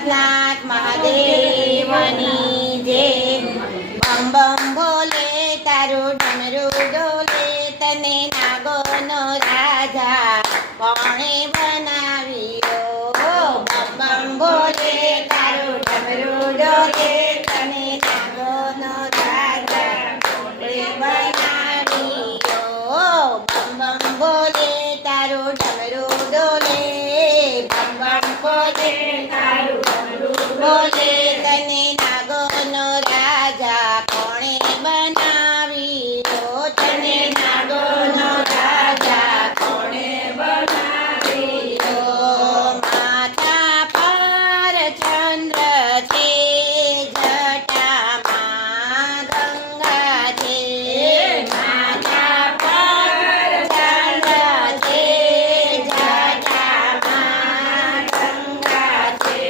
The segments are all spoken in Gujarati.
ભોળાનાથ મહાદેવની જય. બમ બમ ભોલે તારું ડમરું ડોલે, તને નાગોનો રાજા કોણે બનાવ્યો. બમ બમ ભોલે તારું ડમરું ડોલે, તને નાગોનો રાજા કોણે બનાવ્યો. બમ બમ ભોલે તારું ડમરું ડોલે, બમ બમ ભોલે તારું ડમરું ડોલે, તને નાગોનો રાજા કોણે બનાવ્યો. તને નાગોનો રાજા કોણે બનાવ્યો. માથા પર ચંદ્ર છે, જટામાં ગંગા છે. માથા પર ચંદ્ર છે, જટામાં ગંગા છે.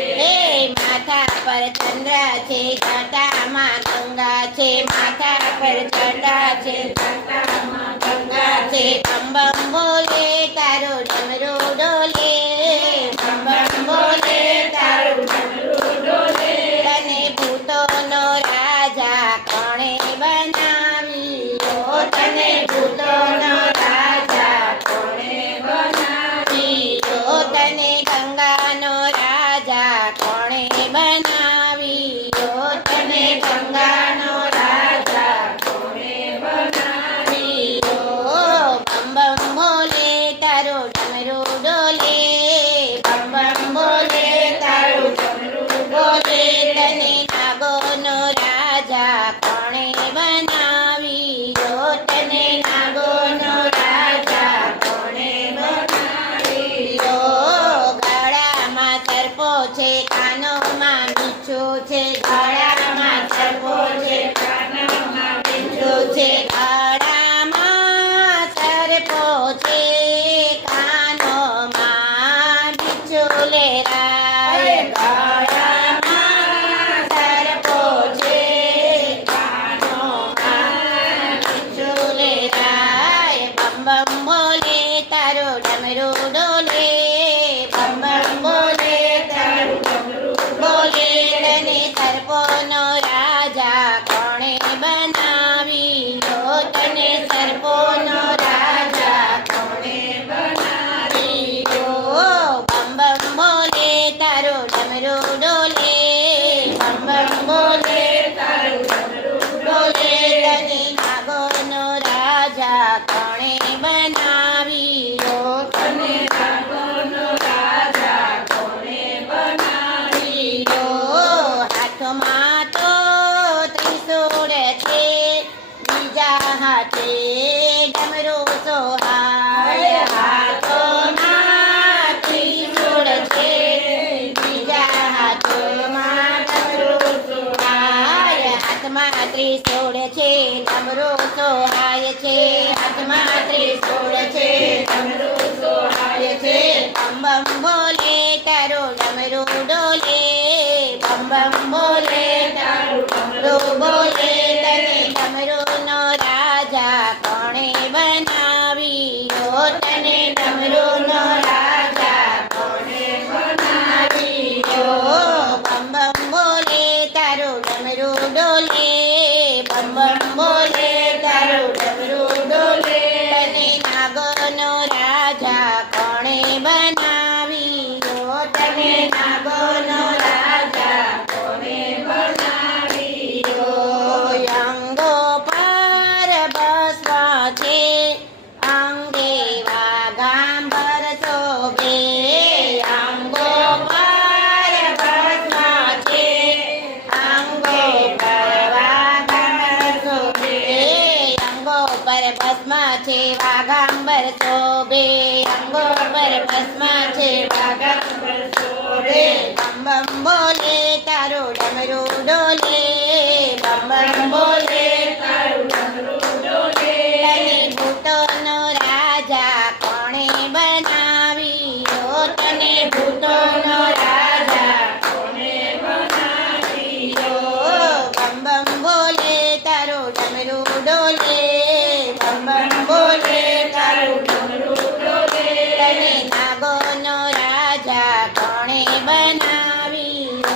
માથા પર ચંદ્ર છે, જટામાં ગંગા છે. માથા પર જટા છે, જટામાં ગંગા છે. બમ બમ ભોલે તારું ડમરું ડોલે, બમ બમ ભોલે તારું ડમરું ડોલે, તને ભૂતોનો રાજા કોણે બનાવ્યો. તને ભૂતોનો રાજા કોણે બનાવ્યો. તને ગંગાનો રાજા કોણે બનાવ્યો. તને ગંગાનો રાજા કોણે બનાવ્યો. બમ બમ ભોલે તારું ડમરું ડોલે, બમ બમ ભોલે તારું ડમરું ડોલે, તને નાગોનો રાજા કોણે બનાવ્યો. તને નાગોનો રાજા કોણે બનાવ્યો. ગળામાં સર્પો છે, કાનોમાં મીઠું છે. ગળામાં સર્પો છે, કાનોમાં મીઠું છે. ગળામાં સર્પો છે, કાનોમાં મીઠું લેરાય. ગળામાં સર્પો છે, કાનોમાં મીઠું લેરાય. બમ બમ ભોલે તારું ડમરું ડોલે, બમ બમ ભોલે તારું ડમરું ડોલે, તને સર્પોનો રાજા કોણે બનાવ્યો. તને સર્પોનો રાજા કોણે બનાવ્યો. બમ બમ ભોલે તારું ડમરું ડોલે, બમ બમ ભોલે તારું ડમરું ડોલે, તને નાગોનો રાજા કોણે બનાવ્યો. તને નાગોનો રાજા કોણે બનાવ્યો. હાથમાં તો ત્રિશૂળ છે, બીજા હાથે ડમરું સોહાય. હાથમાં ત્રિશૂળ છે, બીજા હાથમાં ડમરું સોહાય. હાથમાં ત્રિશૂળ છે, ડમરું સોહાય છે. હાથમાં ત્રિશૂળ છે, ડમરું સોહાય છે. બમ બમ ભોલે તારું ડમરું ડોલે, બમ બમ ભોલે તારું ડમરું બોલે, તને ડમરુંનો રાજા કોણે બનાવ્યો. તને ડમરુંનો રાજા કોણે બનાવ્યો. બમ બમ ભોલે તારું ડમરું ડોલે, બમ બમ ભોલે તારું ડમરું ડોલે, તને નાગોનો રાજા કોણે બનાવ્યો. તને નાગોનો રાજા કોણે બનાવ્યો. અંગો પર ભસ્મ છે, અંગે વાગાંબર શોભે. અંગો પર ભસ્મ છે, અંગો પર વાગાંબર શોભે. અંગો પર ભસ્મ છે, વાગાંબર શોભે. અંગો પર ભસ્મ છે, વાગાંબર શોભે. બમ બમ ભોલે તારું ડમરું ડોલે, બમ બમ ભોલે તારું ડમરું ડોલે, તને ભૂતોનો રાજા કોણે બનાવ્યો. તને ભૂતોનો રાજા કોણે બનાવ્યો. બમ બમ ભોલે તારું ડમરું ડોલે, બમ બમ ભોલે તારું ડમરું ડોલે, તને નાગોનો રાજા કોણે બનાવ્યો.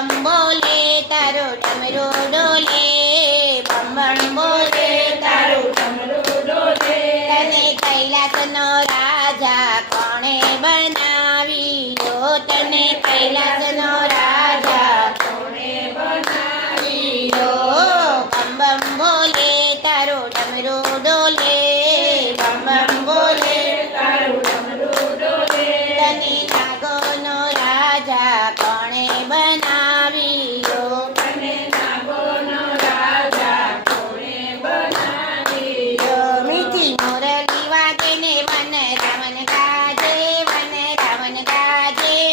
બમ બોલે તારો ડમરો ડોલે બમ બમ બોલે તારો ડમરો ડોલે તને કૈલાસનો રાજા કોણે બનાવ્યો તને કૈલાસ